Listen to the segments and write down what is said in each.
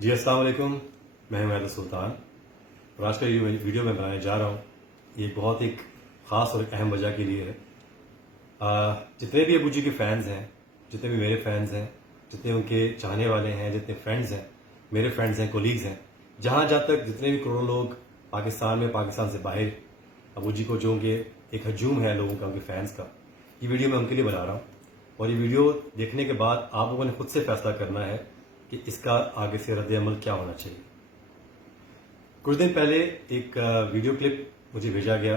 جی السلام علیکم، میں ہوں سلطان اور آج کا یہ ویڈیو میں بنانے جا رہا ہوں یہ بہت ایک خاص اور ایک اہم وجہ کے لیے ہے۔ جتنے بھی ابو جی کے فینز ہیں، جتنے بھی میرے فینز ہیں، جتنے ان کے چاہنے والے ہیں، جتنے فرینڈز ہیں، میرے فرینڈز ہیں، کولیگز ہیں، جہاں تک جتنے بھی کروڑوں لوگ پاکستان میں، پاکستان سے باہر ابو جی کو جو ان کے ایک ہجوم ہے لوگوں کا، ان کے فینز کا، یہ ویڈیو میں ان کے لیے بنا رہا ہوں۔ اور یہ ویڈیو دیکھنے کے بعد آپ لوگوں نے خود سے فیصلہ کرنا ہے کہ اس کا آگے سے رد عمل کیا ہونا چاہیے۔ کچھ دن پہلے ایک ویڈیو کلپ مجھے بھیجا گیا،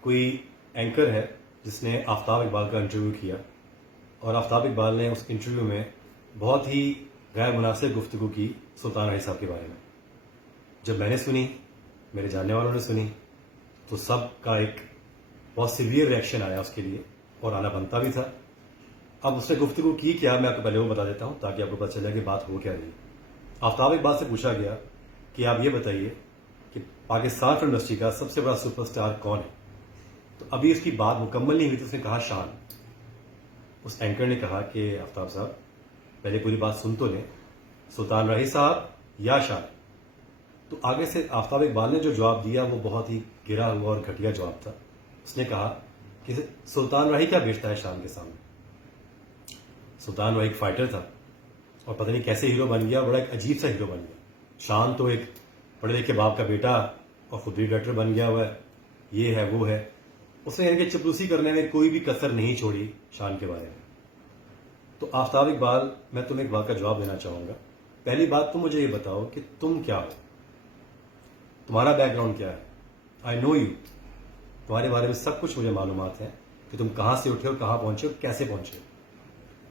کوئی اینکر ہے جس نے آفتاب اقبال کا انٹرویو کیا، اور آفتاب اقبال نے اس انٹرویو میں بہت ہی غیر مناسب گفتگو کی سلطان راہی صاحب کے بارے میں۔ جب میں نے سنی، میرے جاننے والوں نے سنی، تو سب کا ایک بہت سیویئر ریئیکشن آیا اس کے لیے، اور آنا بنتا بھی تھا۔ اب اس نے گفتگو کی کیا، میں آپ کو پہلے وہ بتا دیتا ہوں تاکہ آپ کو پتہ چلے کہ بات ہو کیا رہی۔ آفتاب اقبال سے پوچھا گیا کہ آپ یہ بتائیے کہ پاکستان فلم انڈسٹری کا سب سے بڑا سپر اسٹار کون ہے؟ تو ابھی اس کی بات مکمل نہیں ہوئی تو اس نے کہا شان۔ اس اینکر نے کہا کہ آفتاب صاحب پہلے پوری بات سن تو لیں، سلطان راہی صاحب یا شان؟ تو آگے سے آفتاب اقبال نے جو جواب دیا وہ بہت ہی گرا ہوا اور گھٹیا جواب تھا۔ اس نے کہا کہ سلطان راہی کیا بیچتا ہے شان کے سامنے؟ سلطان راہی ایک فائٹر تھا اور پتہ نہیں کیسے ہیرو بن گیا، بڑا ایک عجیب سا ہیرو بن گیا۔ شان تو ایک پڑھے لکھے باپ کا بیٹا اور خود بھی ڈاکٹر بن گیا ہوا ہے، یہ ہے وہ ہے۔ اس نے ان کے چپلوسی کرنے میں کوئی بھی کسر نہیں چھوڑی شان کے بارے میں۔ تو آفتاب اقبال، میں تمہیں ایک بات کا جواب دینا چاہوں گا۔ پہلی بات تم مجھے یہ بتاؤ کہ تم کیا ہو، تمہارا بیک گراؤنڈ کیا ہے؟ آئی نو یو، تمہارے بارے میں سب کچھ مجھے معلومات ہے کہ تم کہاں سے اٹھے ہو، کہاں پہنچے ہو، کیسے پہنچے ہو۔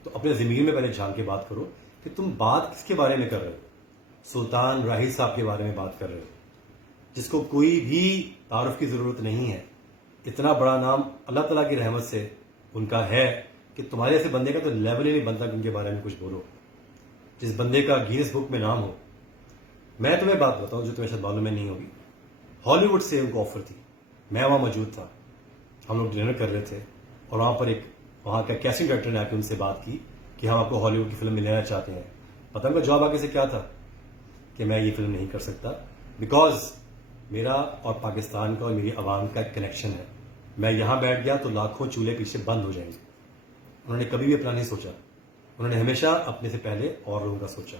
تو اپنے ضمیر میں پہلے جھانک کے بات کرو کہ تم بات کس کے بارے میں کر رہے ہو۔ سلطان راہی صاحب کے بارے میں بات کر رہے ہو، جس کو کوئی بھی تعارف کی ضرورت نہیں ہے۔ اتنا بڑا نام اللہ تعالیٰ کی رحمت سے ان کا ہے کہ تمہارے ایسے بندے کا تو لیول ہی نہیں بنتا کہ ان کے بارے میں کچھ بولو، جس بندے کا گینس بک میں نام ہو۔ میں تمہیں بات بتاؤں جو تمہیں شاید معلوم میں نہیں ہوگی، ہالی ووڈ سے ان کو آفر تھی، میں وہاں موجود تھا، ہم لوگ ڈنر کر رہے تھے، اور وہاں پر ایک وہاں کا کیسٹنگ ڈائریکٹر نے آ کے ان سے بات کی کہ ہم آپ کو ہالی ووڈ کی فلم میں لینا چاہتے ہیں۔ پتہ ان کا جواب آگے سے کیا تھا کہ میں یہ فلم نہیں کر سکتا، بیکاز میرا اور پاکستان کا اور میری عوام کا ایک کنیکشن ہے۔ میں یہاں بیٹھ گیا تو لاکھوں چولہے پیچھے بند ہو جائیں گے۔ انہوں نے کبھی بھی اپنا نہیں سوچا، انہوں نے ہمیشہ اپنے سے پہلے اور لوگوں کا سوچا،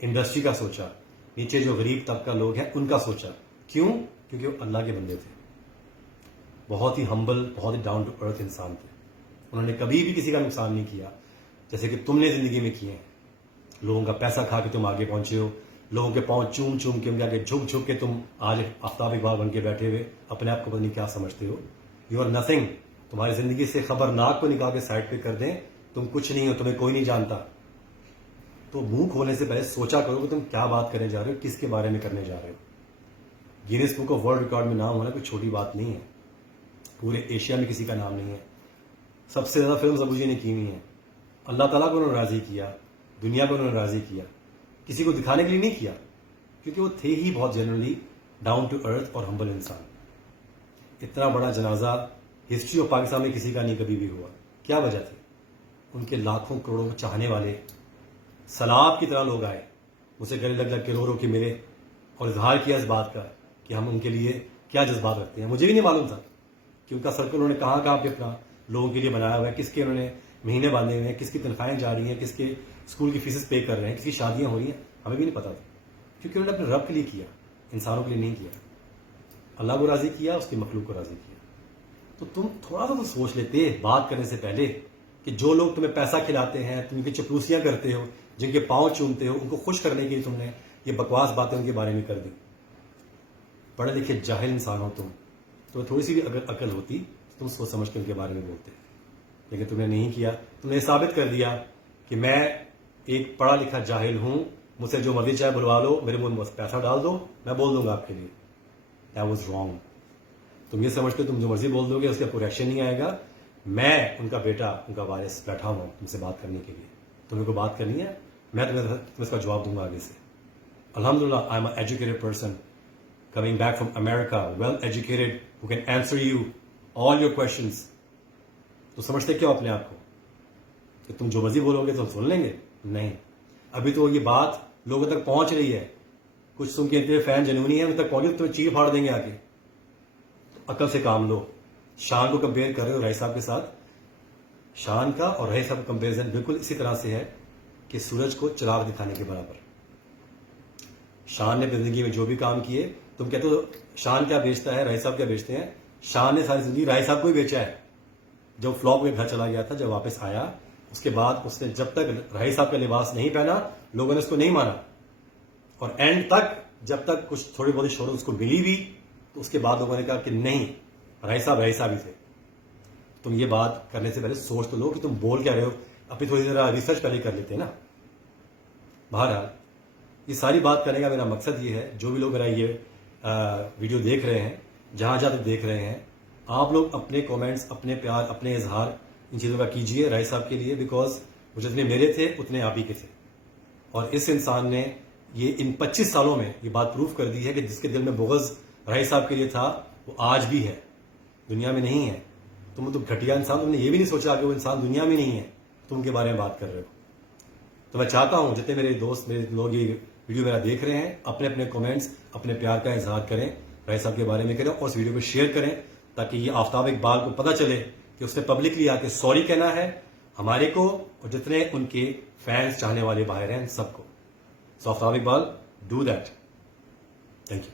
انڈسٹری کا سوچا، نیچے جو غریب طبقہ لوگ ہیں ان کا سوچا۔ کیوں؟ کیونکہ وہ اللہ کے بندے تھے، بہت ہی ہمبل، بہت ہی ڈاؤن ٹو ارتھ انسان تھے۔ انہوں نے کبھی بھی کسی کا نقصان نہیں کیا جیسے کہ تم نے زندگی میں کیے ہیں۔ لوگوں کا پیسہ کھا کے تم آگے پہنچے ہو، لوگوں کے پاؤں چوم چوم کے ان کے آگے جھک جھک کے تم آج آفتاب اقبال بن کے بیٹھے ہوئے اپنے آپ کو پتہ نہیں کیا سمجھتے ہو۔ یو آر نتھنگ، تمہاری زندگی سے خبرناک کو نکال کے سائڈ پہ کر دیں، تم کچھ نہیں ہو، تمہیں کوئی نہیں جانتا۔ تو منہ کھولنے سے پہلے سوچا کرو کہ تم کیا بات کرنے جا رہے ہو، کس کے بارے میں کرنے جا رہے ہو۔ Guinness book of world record میں نام ہونا کوئی چھوٹی بات نہیں ہے، پورے ایشیا میں کسی کا نام نہیں ہے۔ سب سے زیادہ فلمز ابو جی نے کی ہوئی ہیں، اللہ تعالیٰ کو انہوں نے راضی کیا، دنیا کو انہوں نے راضی کیا، کسی کو دکھانے کے لیے نہیں کیا، کیونکہ وہ تھے ہی بہت جنرلی ڈاؤن ٹو ارتھ اور ہمبل انسان۔ اتنا بڑا جنازہ ہسٹری آف پاکستان میں کسی کا نہیں کبھی بھی ہوا۔ کیا وجہ تھی؟ ان کے لاکھوں کروڑوں چاہنے والے سیلاب کی طرح لوگ آئے، مجھے گلے لگ کے رو کے ملے اور اظہار کیا اس بات کا کہ ہم ان کے لیے کیا جذبات رکھتے ہیں۔ مجھے بھی نہیں معلوم تھا کہ ان کا سرکل انہوں نے کہاں کہاں پہ اپنا لوگوں کے لیے بنایا ہوا ہے، کس کے انہوں نے مہینے باندھے ہوئے ہیں، کس کی تنخواہیں جا رہی ہیں، کس کے اسکول کی فیسز پے کر رہے ہیں، کس کی شادیاں ہو رہی ہیں، ہمیں بھی نہیں پتا تھا، کیونکہ انہوں نے اپنے رب کے لیے کیا، انسانوں کے لیے نہیں کیا۔ اللہ کو راضی کیا، اس کی مخلوق کو راضی کیا۔ تو تم تھوڑا سا تو سوچ لیتے بات کرنے سے پہلے کہ جو لوگ تمہیں پیسہ کھلاتے ہیں، تم ان کی چپلوسیاں کرتے ہو، جن کے پاؤں چومتے ہو، ان کو خوش کرنے کے لیے تم نے یہ بکواس باتیں ان کے بارے میں کر دی۔ پڑھے لکھے جاہل انسان ہو تم، تو تھوڑی سی بھی اگر عقل ہوتی تو تم سوچ سمجھ کے ان کے بارے میں بولتے، لیکن تم نے نہیں کیا۔ تم نے ثابت کر دیا کہ میں ایک پڑھا لکھا جاہل ہوں، مجھ سے جو مرضی چاہے بلوا لو، میرے منہ میں بس پیسہ ڈال دو، میں بول دوں گا آپ کے لیے۔ That was wrong. تم یہ سمجھتے تم جو مرضی بول دو گے اس کا کوئی ریئیکشن نہیں آئے گا۔ میں ان کا بیٹا، ان کا وارث بیٹھا ہوں تم سے بات کرنے کے لیے۔ تمہیں کو بات کرنی ہے، میں تمہیں اس کا جواب دوں گا آگے سے۔ الحمدللہ I am an educated person coming back from America, well educated, who can answer you all your questions۔ تو سمجھتے کیوں اپنے آپ کو کہ تم جو مرضی بولو گے تو ہم سن لیں گے؟ نہیں، ابھی تو یہ بات لوگوں تک پہنچ رہی ہے. کچھ تم کے فین جنونی ہیں, ان تک پہنچی تو تمہیں چیر پھاڑ دیں گے آ کے. عقل سے کام لو. شان کو کمپیئر کر رہے ہو رائے صاحب کے ساتھ. شان کا اور رائے صاحب کا کمپیریزن بالکل اسی طرح سے ہے کہ سورج کو چراغ دکھانے کے برابر. شان نے زندگی میں جو بھی کام کیے, تم کہتے ہو شان کیا بیچتا ہے, رائے صاحب کیا بیچتے ہیں. شان نے ساری زندگی رائے صاحب کو ہی بیچا ہے. جب فلاپ کے گھر چلا گیا تھا, جب واپس آیا, اس کے بعد اس نے جب تک رائے صاحب کا لباس نہیں پہنا, لوگوں نے اس کو نہیں مانا. اور اینڈ تک جب تک کچھ تھوڑی بہت شہرت اس کو ملی بھی, تو اس کے بعد لوگوں نے کہا کہ نہیں, رائے صاحب ہی تھے. تم یہ بات کرنے سے پہلے سوچ تو لو کہ تم بول کیا رہے ہو. اپنی تھوڑی ذرا ریسرچ پہلے کر لیتے نا. بہرحال یہ ساری بات کرنے کا میرا مقصد یہ ہے, جو بھی لوگ میرا یہ ویڈیو دیکھ رہے ہیں, جہاں جہاں تک دیکھ رہے ہیں, آپ لوگ اپنے کومنٹس, اپنے پیار, اپنے اظہار ان چیزوں کا کیجئے رائے صاحب کے لیے, بیکاز وہ جتنے میرے تھے اتنے آپ ہی کے تھے. اور اس انسان نے یہ ان 25 سالوں میں یہ بات پروف کر دی ہے کہ جس کے دل میں بغض رائے صاحب کے لیے تھا, وہ آج بھی ہے, دنیا میں نہیں ہے. تم تو گھٹیا انسان, تم نے یہ بھی نہیں سوچا کہ وہ انسان دنیا میں نہیں ہے, تم کے بارے میں بات کر رہے ہو. تو میں چاہتا ہوں جتنے میرے دوست, میرے لوگ یہ ویڈیو میرا دیکھ رہے ہیں, اپنے اپنے کومنٹس, اپنے پیار کا اظہار کریں, رائے صاحب کے بارے میں کریں, اور اس ویڈیو کو شیئر کریں, تاکہ یہ آفتاب اقبال کو پتہ چلے کہ اس نے پبلکلی آ کے سوری کہنا ہے ہمارے کو, اور جتنے ان کے فینس چاہنے والے باہر ہیں سب کو. So Aftab Iqbal, do that. Thank you.